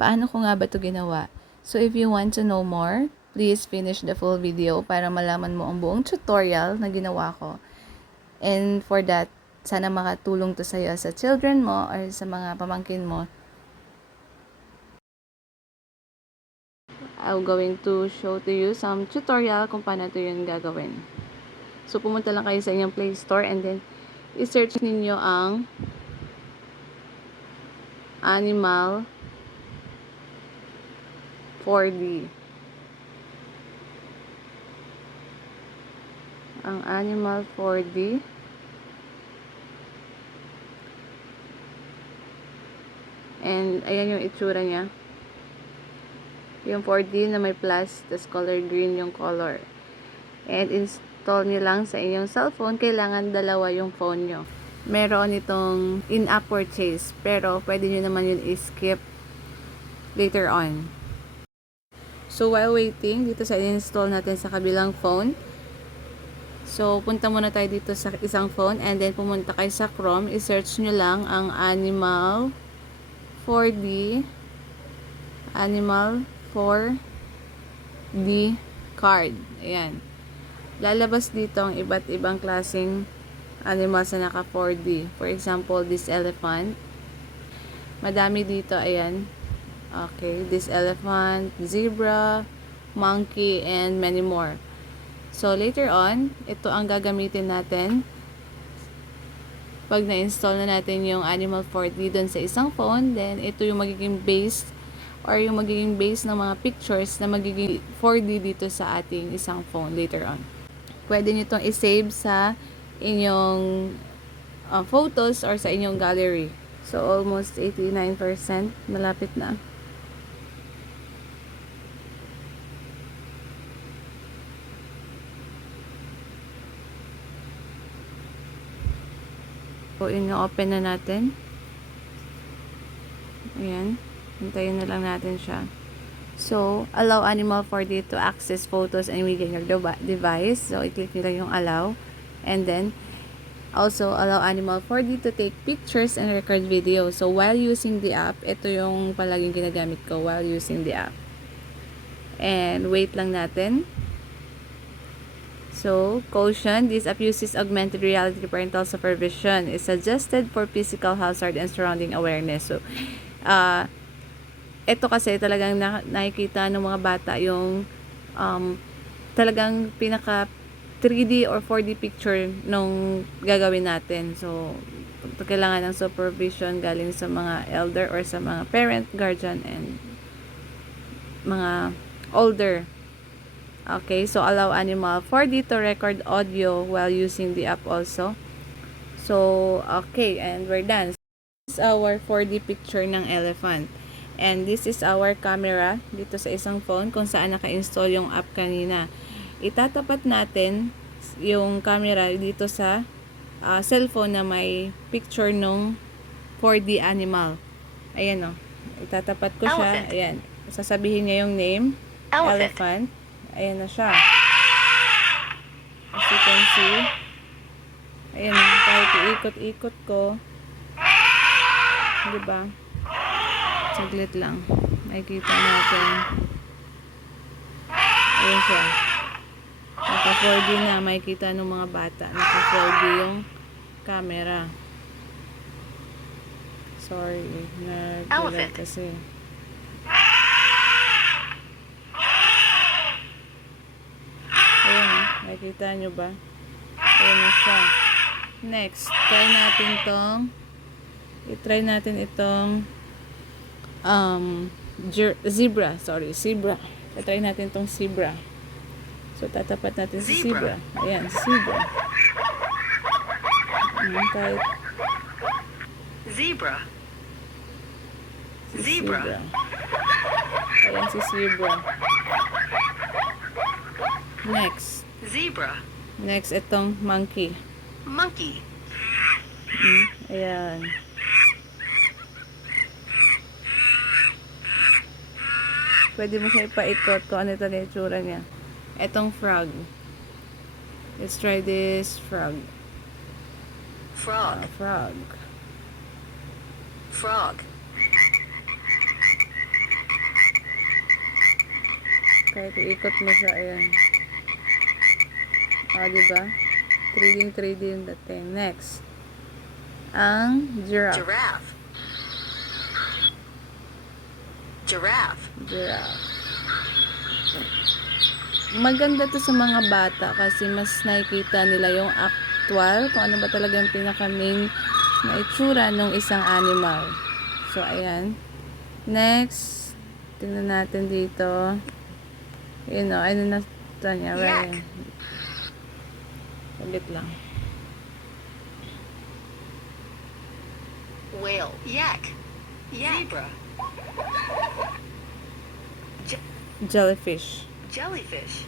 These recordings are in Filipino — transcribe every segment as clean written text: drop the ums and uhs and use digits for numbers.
Paano ko nga ba ito ginawa? So if you want to know more, please finish the full video para malaman mo ang buong tutorial na ginawa ko. And for that, sana makatulong to sa'yo sa children mo or sa mga pamangkin mo. I'm going to show to you some tutorial kung paano ito yun gagawin. So pumunta lang kayo sa inyong Play Store and then i-search ninyo ang Animal 4D. Ang Animal 4D. And ayan yung itsura niya. Yung 4D na may plus, tas color green yung color. And install nyo lang sa inyong cellphone. Kailangan dalawa yung phone nyo. Meron itong in-app purchase, pero pwede nyo naman yun i-skip later on. So while waiting, dito sa install natin sa kabilang phone. So punta muna tayo dito sa isang phone and then pumunta kayo sa Chrome. I-search nyo lang ang Animal 4D card. Ayan. Lalabas dito ang iba't ibang klaseng animals na naka 4D. For example, this elephant. Madami dito, ayan. Okay, this elephant, zebra, monkey, and many more. So, later on, ito ang gagamitin natin pag na-install na natin yung Animal 4D dun sa isang phone. Then, ito yung magiging base or yung magiging base ng mga pictures na magiging 4D dito sa ating isang phone later on. Pwede nyo itong i-save sa inyong photos or sa inyong gallery. So, almost 89%. Malapit na. So, open na natin. Ayan. Hintayin na lang natin siya. So, allow Animal 4D to access photos and media in your device. So, i-click nyo lang yung allow. And then, also, allow Animal 4D to take pictures and record video. So, while using the app, ito yung palaging ginagamit ko while using the app. And, wait lang natin. So, caution, this app uses augmented reality parental supervision. It's suggested for physical hazard and surrounding awareness. So, ito kasi talagang nakikita ng mga bata yung talagang pinaka 3D or 4D picture nung gagawin natin. So, kailangan ng supervision galing sa mga elder or sa mga parent, guardian, and mga older. Okay, so allow Animal 4D to record audio while using the app also. So, okay, and we're done. This is our 4D picture ng elephant. And this is our camera dito sa isang phone kung saan naka-install yung app kanina. Itatapat natin yung camera dito sa cellphone na may picture nung 4D animal. Ayan o. Itatapat ko siya. Ayan. Sasabihin niya yung name. Elephant. Ayan na siya. As you can see. Ayan o. Kahit iikot-ikot ko. Diba? Saglit lang. Makikita natin. Ayan siya. Naka 4D na. Makikita ng mga bata. Naka 4D yung camera. Sorry. Nag-gulag kasi. Ayan. Makikita nyo ba? Ayan na siya. Next. Try natin tong i-try natin itong zebra. Sorry, zebra. I-try natin itong zebra. So, tatapat natin si zebra. Ayan, zebra. Kahit Zebra. Zebra. Ayan si zebra. Next. Zebra. Next, itong monkey. Monkey. Ayan. Pwede mo siya ipaikot kung ano ito na itsura niya. Etong frog. Let's try this frog. Frog. Frog. Frog. Kahit iikot mo siya, ayan. Diba? 3D yung dating. Next. Ang giraffe. Giraffe. Giraffe. Giraffe. Maganda to sa mga bata kasi mas nakikita nila yung actual, kung ano ba talaga yung pinaka-main na itsura ng isang animal. So, ayan. Next, tingnan natin dito. Yun o, ano na ito niya? Yak. Ulit lang. Whale. Yak. Zebra. Jellyfish. Jellyfish.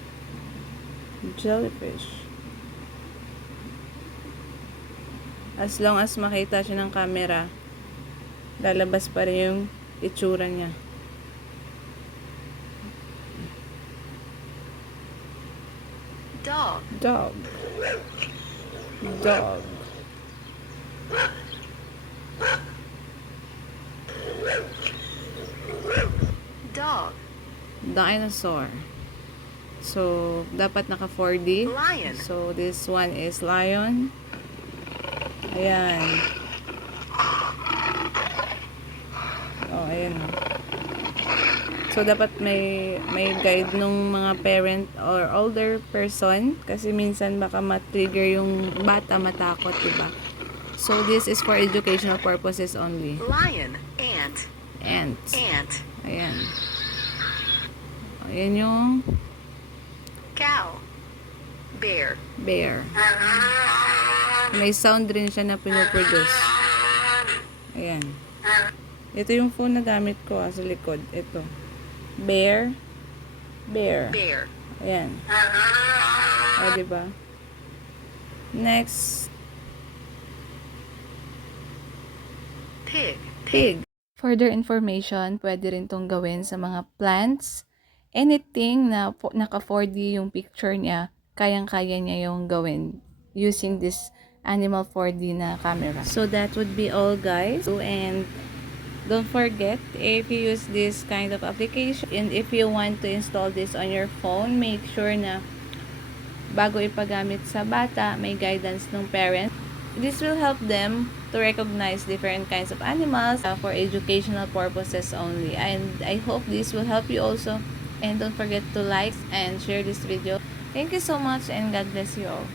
Jellyfish. As long as makita siya ng camera, lalabas pa rin yung itsura niya. Dog. Dog. Dog. Dog. Dinosaur. So, dapat naka 4D. Lion. So, this one is lion. Ayan. Oh, ayan. So, dapat may guide nung mga parent or older person kasi minsan baka ma-trigger yung bata matakot, diba? So, this is for educational purposes only. Lion. Ant. Ants. Ant. Ayan. Ayan yung Cow. Bear. bear. May sound rin siya na pinoproduce. Ayan. Ito yung phone na gamit ko sa likod. Ito. Bear. Bear. Bear. Ayan. O, diba? Next. Pig. Pig. Further information, pwede rin tong gawin sa mga plants. Anything na naka 4D yung picture niya, kayang-kaya niya yung gawin using this animal 4D na camera. So that would be all, guys. And don't forget, if you use this kind of application and if you want to install this on your phone, make sure na bago ipagamit sa bata, may guidance ng parent. This will help them to recognize different kinds of animals for educational purposes only. And I hope this will help you also. And don't forget to like and share this video. Thank you so much and God bless you all.